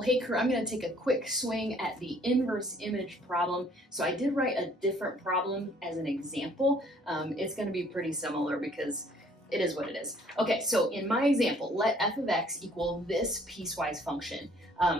Well, hey crew, I'm going to take a quick swing at the inverse image problem. So I did write a different problem as an example. It's going to be pretty similar because it is what it is. Okay, so in my example, let f of x equal this piecewise function.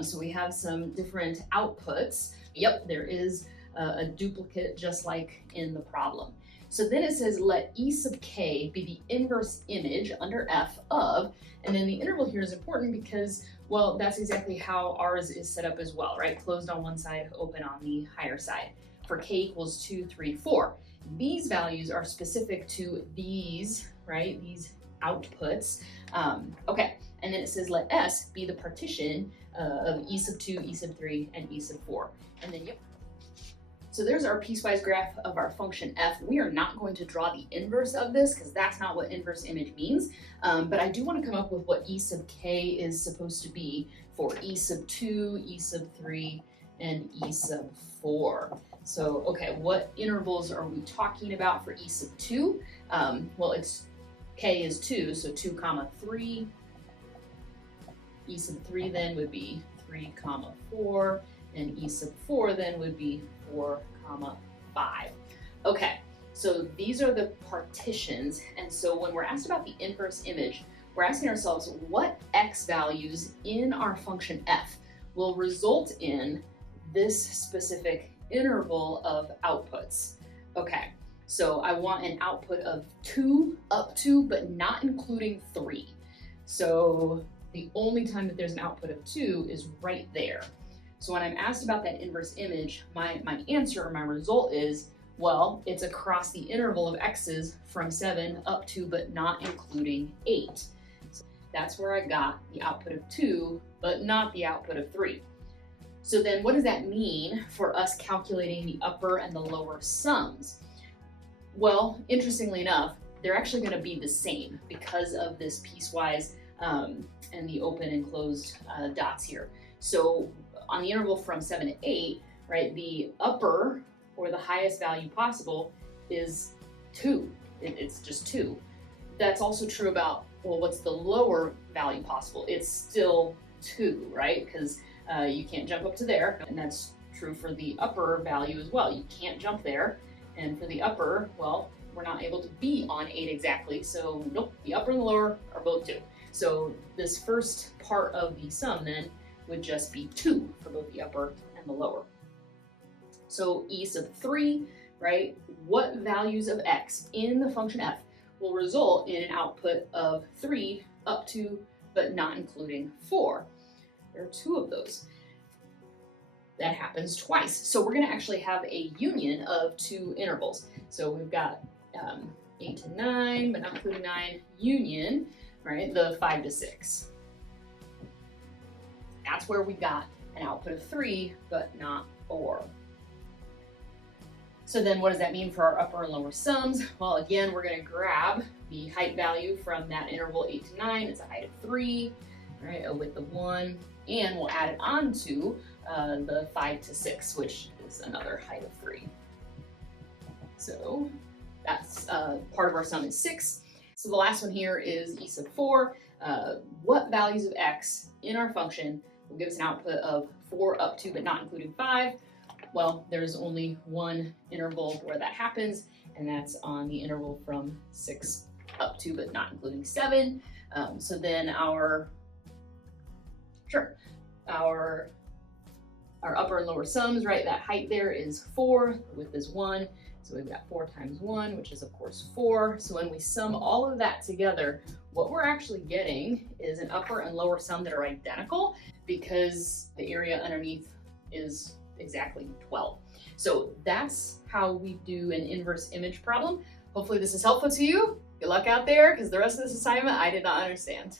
So we have some different outputs. Yep, there is a duplicate just like in the problem. So then it says let e sub k be the inverse image under f of, and then the interval here is important because, well, that's exactly how ours is set up as well, right? Closed on one side, open on the higher side. For k equals 2, 3, 4. These values are specific to these, right? These outputs. Okay, and then it says let s be the partition of e sub 2, e sub 3, and e sub 4. And then, yep. So there's our piecewise graph of our function f. We are not going to draw the inverse of this because that's not what inverse image means. But I do want to come up with what e sub k is supposed to be for e sub 2, e sub 3, and e sub 4. So, okay, what intervals are we talking about for e sub 2? Well, it's k is 2, so 2 comma 3. E sub 3 then would be 3 comma 4. And e sub 4 then would be 4 comma 5. Okay, so these are the partitions, and so when we're asked about the inverse image, we're asking ourselves what x values in our function f will result in this specific interval of outputs. Okay, so I want an output of 2 up to, but not including 3. So the only time that there's an output of 2 is right there. So when I'm asked about that inverse image, my answer or my result is, well, it's across the interval of x's from 7 up to but not including 8. So that's where I got the output of 2, but not the output of 3. So then what does that mean for us calculating the upper and the lower sums? Well, interestingly enough, they're actually going to be the same because of this piecewise and the open and closed dots here. So on the interval from 7 to 8, right, the upper or the highest value possible is 2. It's just 2. That's also true about, well, what's the lower value possible? It's still 2, right? Because you can't jump up to there. And that's true for the upper value as well. You can't jump there. And for the upper, well, we're not able to be on 8 exactly. So nope, the upper and the lower are both 2. So this first part of the sum then would just be 2 for both the upper and the lower. So e sub 3, right? What values of x in the function f will result in an output of 3 up to, but not including 4? There are 2 of those. That happens twice. So we're going to actually have a union of 2 intervals. So we've got 8 to 9, but not including 9, union, right? The 5 to 6. That's where we got an output of 3, but not 4. So then what does that mean for our upper and lower sums? Well, again, we're going to grab the height value from that interval 8 to 9. It's a height of 3, right, a width of 1, and we'll add it on to the 5 to 6, which is another height of 3. So that's part of our sum is 6. So the last one here is e sub 4. What values of x in our function will give us an output of 4 up to, but not including 5? Well, there's only one interval where that happens, and that's on the interval from 6 up to, but not including 7. So then our upper and lower sums, right? That height there is 4, the width is 1. So we've got 4 times 1, which is of course 4. So when we sum all of that together, what we're actually getting is an upper and lower sum that are identical because the area underneath is exactly 12. So that's how we do an inverse image problem. Hopefully this is helpful to you. Good luck out there because the rest of this assignment I did not understand.